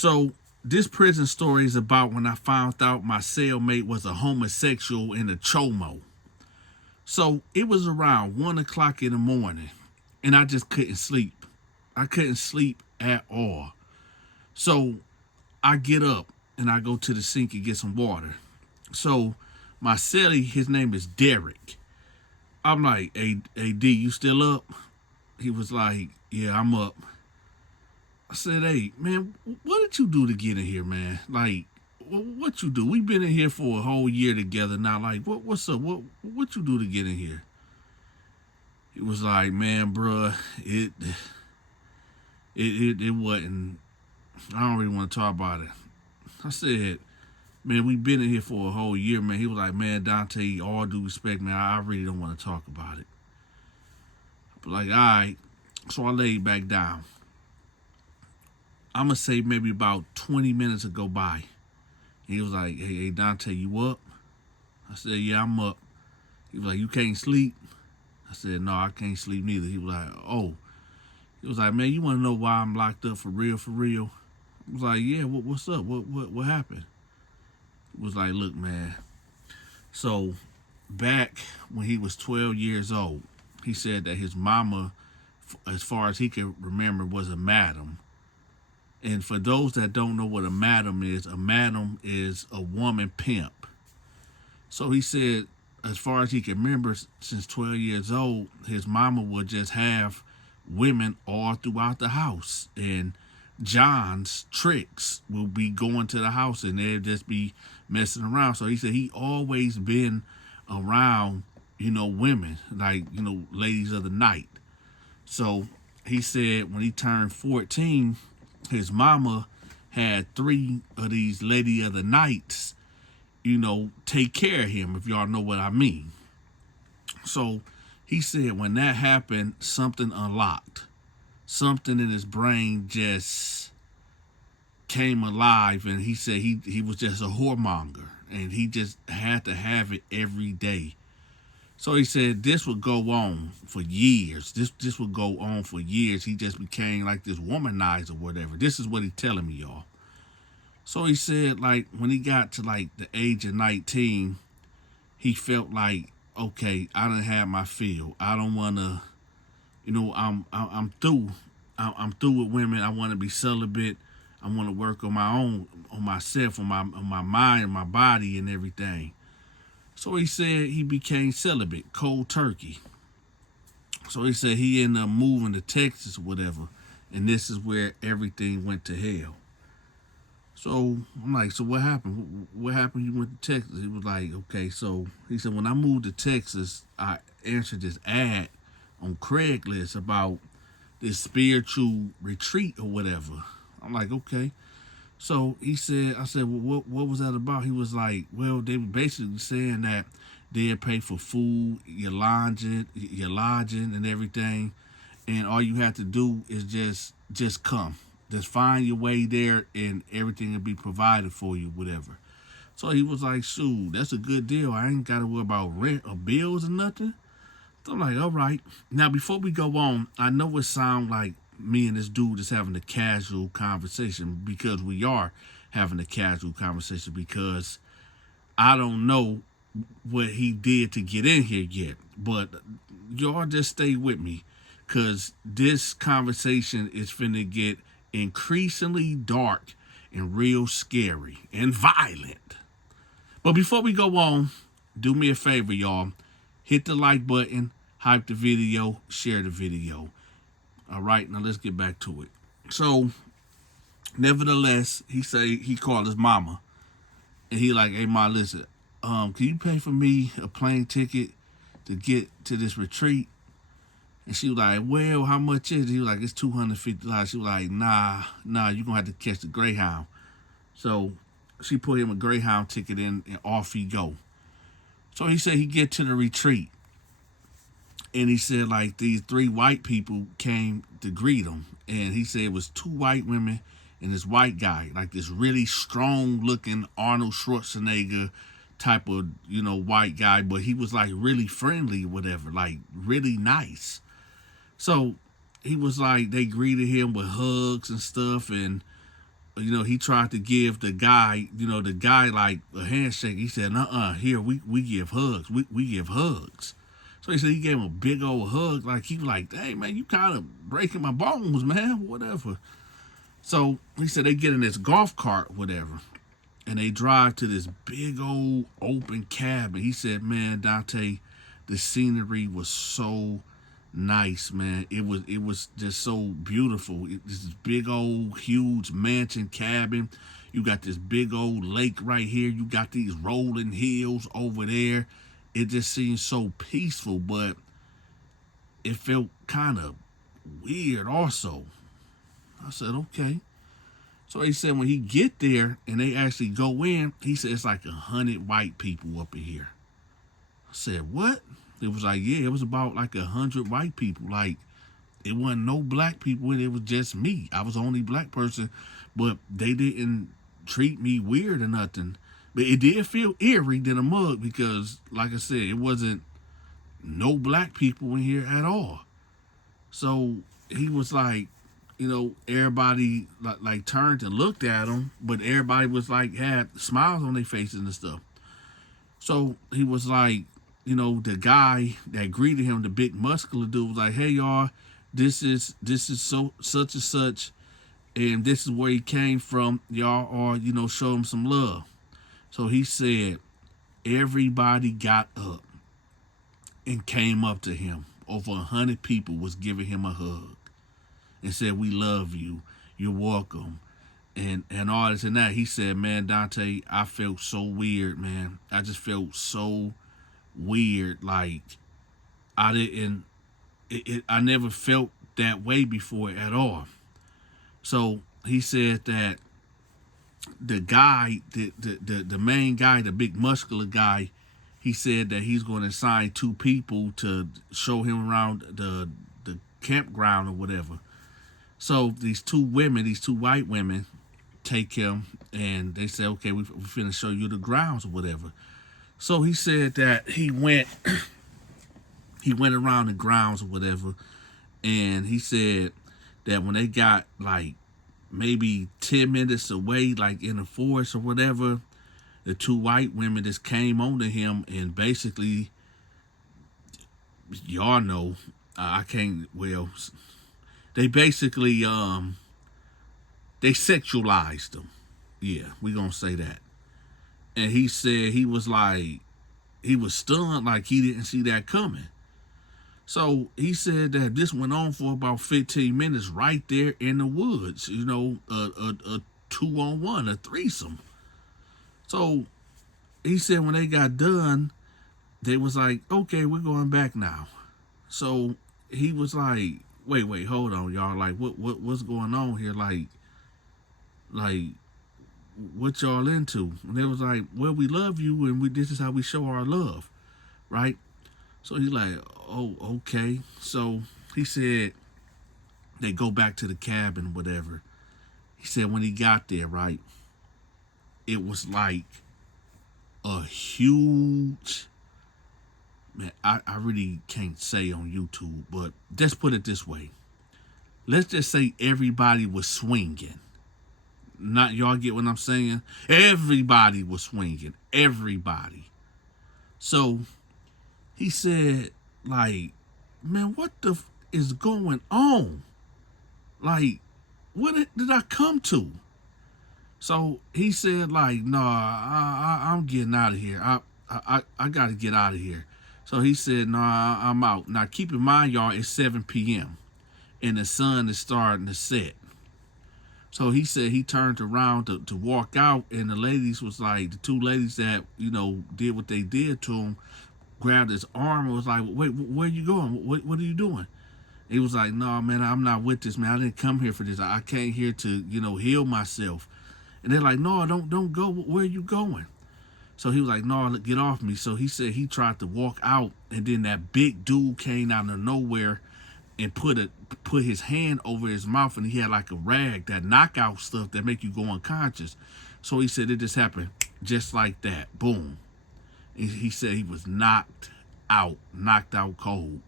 So this prison story is about when I found out my cellmate was a homosexual in a chomo. So it was around 1 o'clock in the morning, and I just couldn't sleep. I couldn't sleep at all. So I get up and I go to the sink and get some water. So my cellie, his name is Derek. I'm like, hey, D, you still up? He was like, yeah, I'm up. I said, hey, man, what did you do to get in here, man? Like, what you do? We've been in here for a whole year together now. Like, what's up? What you do to get in here? He was like, man, bruh, it wasn't. I don't really want to talk about it. I said, man, we've been in here for a whole year, man. He was like, man, Dante, all due respect, man, I really don't want to talk about it. But like, all right. So I laid back down. I'm going to say maybe about 20 minutes ago by. He was like, hey, Dante, you up? I said, yeah, I'm up. He was like, you can't sleep? I said, no, I can't sleep neither. He was like, oh. He was like, man, you want to know why I'm locked up for real, for real? I was like, yeah, what's up? What happened? He was like, look, man. So back when he was 12 years old, he said that his mama, as far as he could remember, was a madam. And for those that don't know what a madam is a woman pimp. So he said, as far as he can remember, since 12 years old, his mama would just have women all throughout the house. And John's tricks will be going to the house and they'll just be messing around. So he said he always been around, women, like, ladies of the night. So he said when he turned 14, his mama had 3 of these lady of the nights, take care of him, if y'all know what I mean. So he said when that happened, something unlocked. Something in his brain just came alive, and he said he was just a whoremonger, and he just had to have it every day. So he said this would go on for years. This would go on for years. He just became like this womanizer or whatever. This is what he's telling me, y'all. So he said, like, when he got to like the age of 19, he felt like, okay, I done had my fill. I don't want to, I'm through. I'm through with women. I want to be celibate. I want to work on my own, on myself, on my mind, and my body, and everything. So he said he became celibate, cold turkey. So he said he ended up moving to Texas or whatever, and this is where everything went to hell. So I'm like, so what happened? What happened? You went to Texas? He was like, okay. So he said, when I moved to Texas, I answered this ad on Craigslist about this spiritual retreat or whatever. I'm like, okay. So he said, I said, well, what was that about? He was like, well, they were basically saying that they'd pay for food, your lodging, and everything, and all you have to do is just come. Just find your way there, and everything will be provided for you, whatever. So he was like, shoot, that's a good deal. I ain't got to worry about rent or bills or nothing. So I'm like, all right. Now, before we go on, I know it sounds like me and this dude is having a casual conversation, because we are having a casual conversation, because I don't know what he did to get in here yet. But y'all just stay with me, because this conversation is finna get increasingly dark and real scary and violent. But before we go on, do me a favor, y'all. Hit the like button, hype the video, share the video. All right, now let's get back to it. So, nevertheless, he called his mama, and he like, hey, ma, listen, can you pay for me a plane ticket to get to this retreat? And she was like, well, how much is it? He was like, it's $250. She was like, nah, you're going to have to catch the Greyhound. So she put him a Greyhound ticket in, and off he go. So he said he get to the retreat. And he said, like, these 3 white people came to greet him. And he said it was 2 white women and this white guy, like this really strong-looking Arnold Schwarzenegger type of, white guy. But he was, like, really friendly or whatever, like, really nice. So he was like, they greeted him with hugs and stuff. And he tried to give the guy, like a handshake. He said, here, we give hugs. We give hugs. So he said he gave him a big old hug. Like, he was like, hey, man, you kind of breaking my bones, man, whatever. So he said they get in this golf cart, whatever, and they drive to this big old open cabin. He said, man, Dante, the scenery was so nice, man. It was just so beautiful. This big old huge mansion cabin. You got this big old lake right here. You got these rolling hills over there. It just seemed so peaceful, but it felt kind of weird also. I said, okay. So he said when he get there and they actually go in, he said it's like 100 white people up in here. I said, what? It was like, yeah, it was about like 100 white people. Like, it wasn't no black people in it. It was just me. I was the only black person, but they didn't treat me weird or nothing. But it did feel eerie than a mug because, like I said, it wasn't no black people in here at all. So he was like, everybody like turned and looked at him, but everybody was like had smiles on their faces and stuff. So he was like, the guy that greeted him, the big muscular dude, was like, hey y'all, this is so such and such, and this is where he came from. Y'all are, show him some love. So he said everybody got up and came up to him. Over 100 people was giving him a hug and said, we love you, you're welcome, and all this and that. He said, man, Dante, I felt so weird, man. I just felt so weird. Like, I never felt that way before at all. So he said that the guy, the main guy, the big muscular guy, he said that he's going to assign 2 people to show him around the campground or whatever. So these 2 white women, take him and they said, okay, we're finna show you the grounds or whatever. So he said that he went around the grounds or whatever, and he said that when they got like maybe 10 minutes away, like in the forest or whatever, the 2 white women just came on to him and basically, y'all know, they basically they sexualized him. Yeah, we gonna say that. And he said he was stunned, like he didn't see that coming. So he said that this went on for about 15 minutes right there in the woods, a 2-on-1, a threesome. So he said when they got done, they was like, okay, we're going back now. So he was like, wait, hold on, y'all. Like, what's going on here? Like, what y'all into? And they was like, well, we love you, and this is how we show our love, right? So he's like, oh, okay. So he said they go back to the cabin, whatever. He said when he got there, right, it was like a huge, man, I really can't say on YouTube, but let's put it this way. Let's just say everybody was swinging. Not, y'all get what I'm saying? Everybody was swinging. Everybody. So he said, like, man, what the is going on? Like, what did I come to? So he said, like, nah, I'm getting out of here. I got to get out of here. So he said, nah, I'm out. Now, keep in mind, y'all, it's 7 p.m. and the sun is starting to set. So he said he turned around to walk out, and the ladies was like, the 2 ladies that, did what they did to him, grabbed his arm and was like, wait, where you going? What are you doing? He was like, no, man, I'm not with this, man. I didn't come here for this. I came here to, heal myself. And they're like, no, don't go. Where are you going? So he was like, no, get off me. So he said he tried to walk out, and then that big dude came out of nowhere and put his hand over his mouth, and he had like a rag, that knockout stuff that make you go unconscious. So he said it just happened just like that. Boom. And he said he was knocked out cold.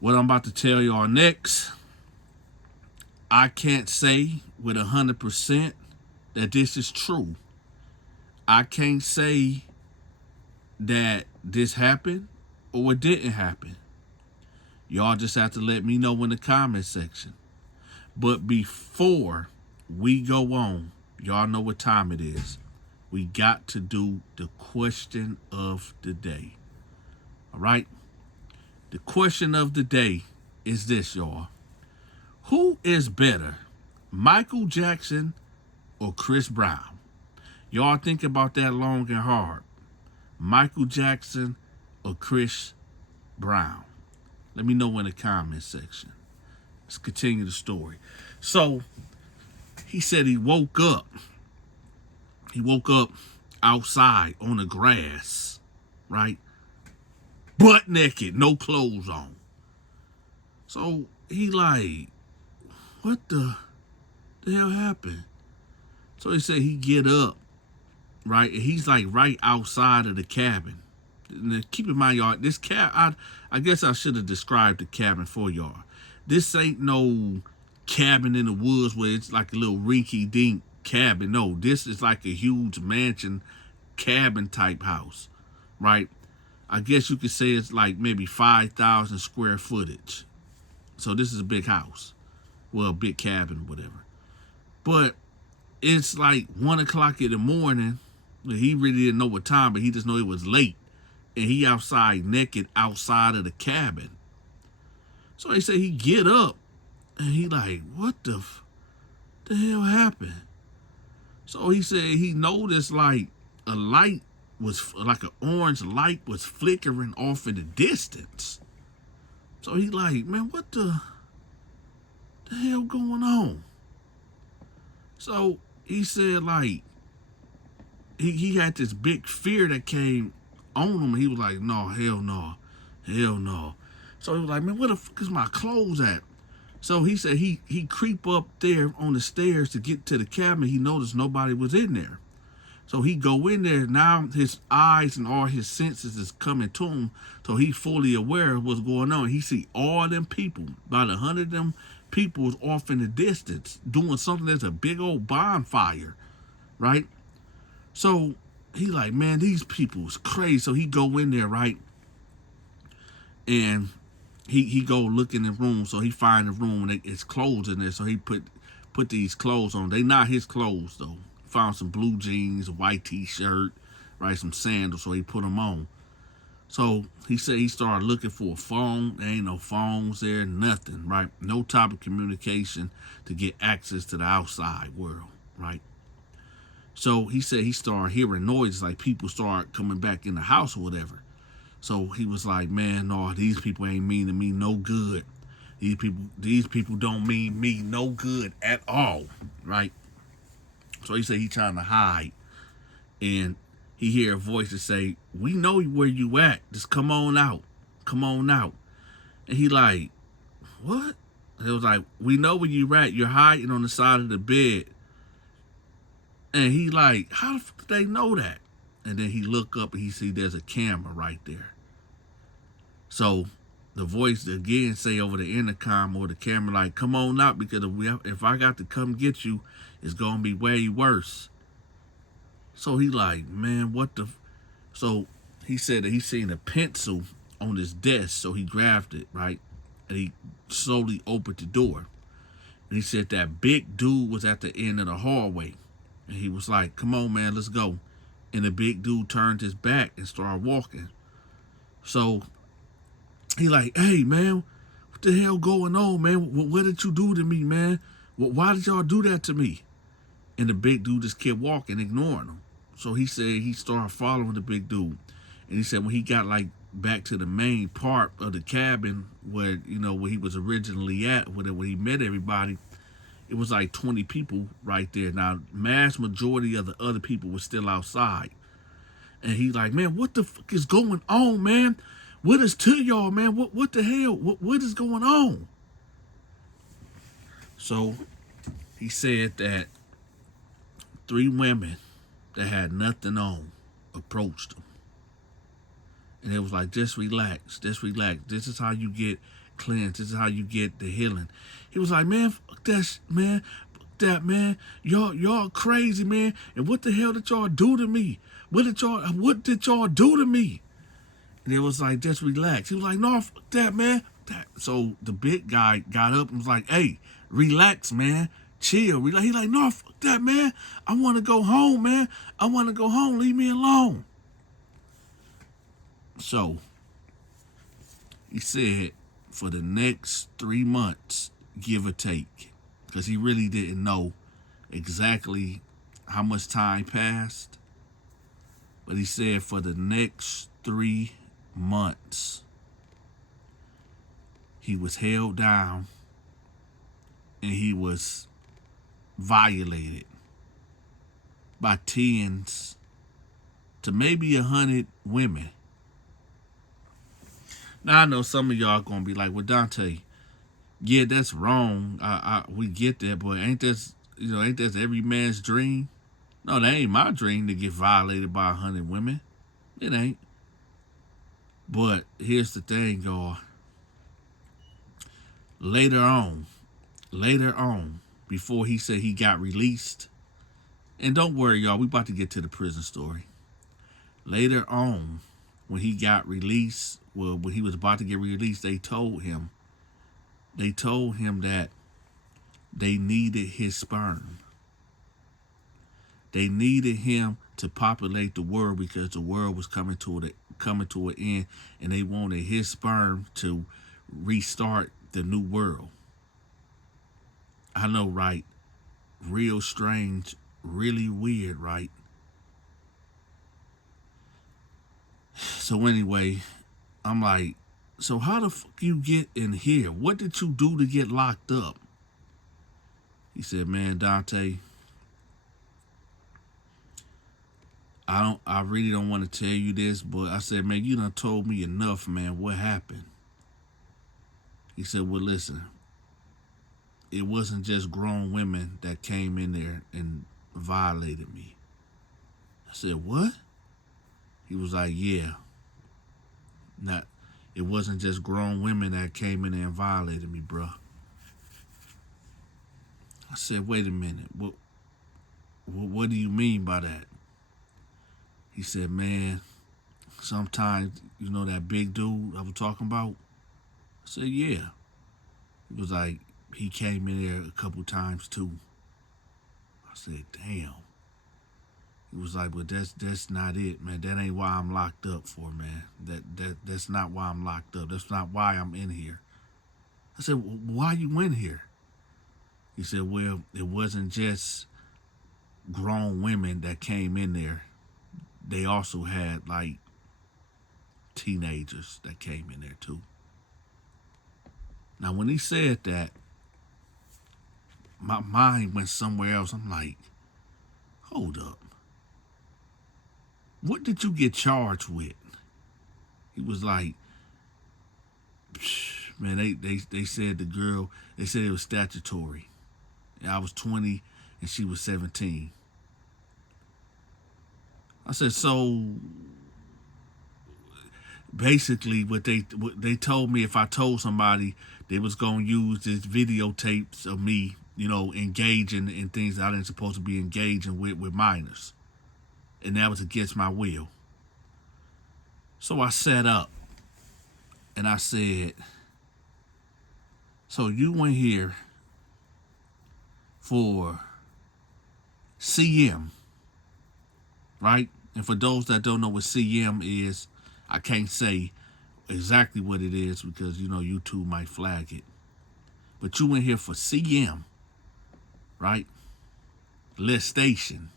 What I'm about to tell y'all next, I can't say with 100% that this is true. I can't say that this happened or it didn't happen. Y'all just have to let me know in the comment section. But before we go on, y'all know what time it is. We got to do the question of the day. All right? The question of the day is this, y'all. Who is better, Michael Jackson or Chris Brown? Y'all think about that long and hard. Michael Jackson or Chris Brown? Let me know in the comment section. Let's continue the story. So, he said he woke up. He woke up outside on the grass, right? Butt naked, no clothes on. So, he like, what the hell happened? So he said he get up, right? And he's like right outside of the cabin. Now, keep in mind, y'all, this I guess I should have described the cabin for y'all. This ain't no cabin in the woods where it's like a little rinky-dink cabin. No, this is like a huge mansion cabin type house, right? I guess you could say it's like maybe 5,000 square footage. So this is a big house. Well, a big cabin, whatever. But it's like 1 o'clock in the morning. He really didn't know what time, but he just know it was late. And he outside naked outside of the cabin. So he said he get up and he like, what the hell happened? So he said he noticed like a light was, like an orange light was flickering off in the distance. So he like, man, what the hell going on? So he said like, he had this big fear that came on him. He was like, no, hell no, hell no. So he was like, man, where the fuck is my clothes at? So he said he creep up there on the stairs to get to the cabin. He noticed nobody was in there. So he go in there. Now his eyes and all his senses is coming to him. So he fully aware of what's going on. He see all them people, about 100 of them people was off in the distance doing something that's a big old bonfire, right? So he like, man, these people is crazy. So he go in there, right? And he go look in the room. So he find the room and it's clothes in there. So he put these clothes on. They not his clothes though. Found some blue jeans, a white t-shirt, right? Some sandals. So he put them on. So he said he started looking for a phone. There ain't no phones there, nothing, right? No type of communication to get access to the outside world, right? So he said he started hearing noises, like people start coming back in the house or whatever. So he was like, man, no, these people ain't meaning me no good. These people don't mean me no good at all, right? So he said he trying to hide. And he hear a voice that say, we know where you at. Just come on out. Come on out. And he like, what? And it was like, we know where you at. You're hiding on the side of the bed. And he like, how the fuck do they know that? And then he look up and he see there's a camera right there. So the voice again say over the intercom or the camera like, come on out, because if I got to come get you, it's going to be way worse. So he like, man, what the... So he said that he seen a pencil on his desk, so he grabbed it, right? And he slowly opened the door. And he said that big dude was at the end of the hallway. And he was like, come on, man, let's go. And the big dude turned his back and started walking. So he like, hey, man, what the hell going on, man? What did you do to me, man? Why did y'all do that to me? And the big dude just kept walking, ignoring him. So he said he started following the big dude. And he said when he got like back to the main part of the cabin where, you know, where he was originally at, where he met everybody, it was like 20 people right there. Now, mass majority of the other people were still outside. And he like, man, what the fuck is going on, man? What is to y'all, man? What the hell? What is going on? So he said that 3 women that had nothing on approached him. And it was like, just relax, just relax. This is how you get cleanse. This is how you get the healing. He was like, man, fuck that, man. Fuck that, man. Y'all crazy, man. And what the hell did y'all do to me? What did y'all do to me? And it was like, just relax. He was like, no, fuck that, man. So the big guy got up and was like, hey, relax, man. Chill. Relax. He like, no, fuck that, man. I want to go home, man. I want to go home. Leave me alone. So he said for the next 3 months, give or take, because he really didn't know exactly how much time passed. But he said for the next 3 months, he was held down and he was violated by tens to maybe 100 women. Now I know some of y'all gonna be like, well, Dante, yeah, that's wrong. We get that, but ain't this every man's dream? No, that ain't my dream to get violated by 100 women. It ain't. But here's the thing, y'all. Later on, before he said he got released, and don't worry, y'all, we about to get to the prison story. Later on, when he got released, well, when he was about to get released, they told him that they needed his sperm. They needed him to populate the world because the world was coming to an end, and they wanted his sperm to restart the new world. I know, right? Real strange, really weird, right? So anyway, I'm like, so how the fuck you get in here? What did you do to get locked up? He said, man, Dante, I really don't want to tell you this, but I said, man, you done told me enough, man. What happened? He said, well, listen, it wasn't just grown women that came in there and violated me. I said, what? He was like, yeah. It wasn't just grown women that came in there and violated me, bro. I said, wait a minute. What do you mean by that? He said, man, sometimes, that big dude I was talking about? I said, yeah. He was like, he came in there a couple times too. I said, damn. He was like, but that's not it, man. That ain't why I'm locked up for, man. That's not why I'm locked up. That's not why I'm in here. I said, well, why you in here? He said, well, it wasn't just grown women that came in there. They also had, like, teenagers that came in there, too. Now, when he said that, my mind went somewhere else. I'm like, hold up. What did you get charged with? He was like, man, they said they said it was statutory. And I was 20 and she was 17. I said, so basically what they told me, if I told somebody, they was going to use this videotapes of me, engaging in things that I didn't supposed to be engaging with minors. And that was against my will. So I sat up and I said, so you went here for CM, right? And for those that don't know what CM is, I can't say exactly what it is because, YouTube might flag it. But you went here for CM, right? Listation.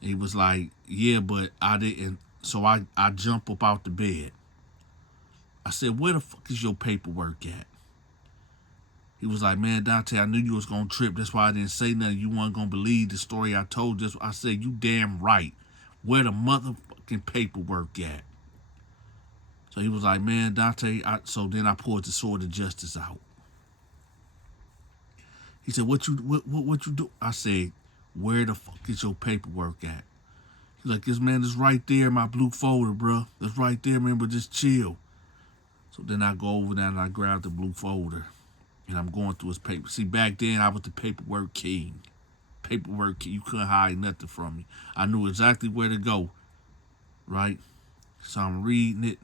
He was like, yeah, but I didn't. So I jump up out the bed. I said, where the fuck is your paperwork at? He was like, man, Dante, I knew you was going to trip. That's why I didn't say nothing. You weren't going to believe the story I told. I said, you damn right. Where the motherfucking paperwork at? So he was like, man, Dante. So then I pulled the sword of justice out. He said, what you do? I said, where the fuck is your paperwork at? He's like, this man is right there in my blue folder, bro. That's right there, man, but just chill. So then I go over there and I grab the blue folder and I'm going through his paper. See, back then I was the paperwork king. Paperwork king. You couldn't hide nothing from me. I knew exactly where to go, right? So I'm reading it.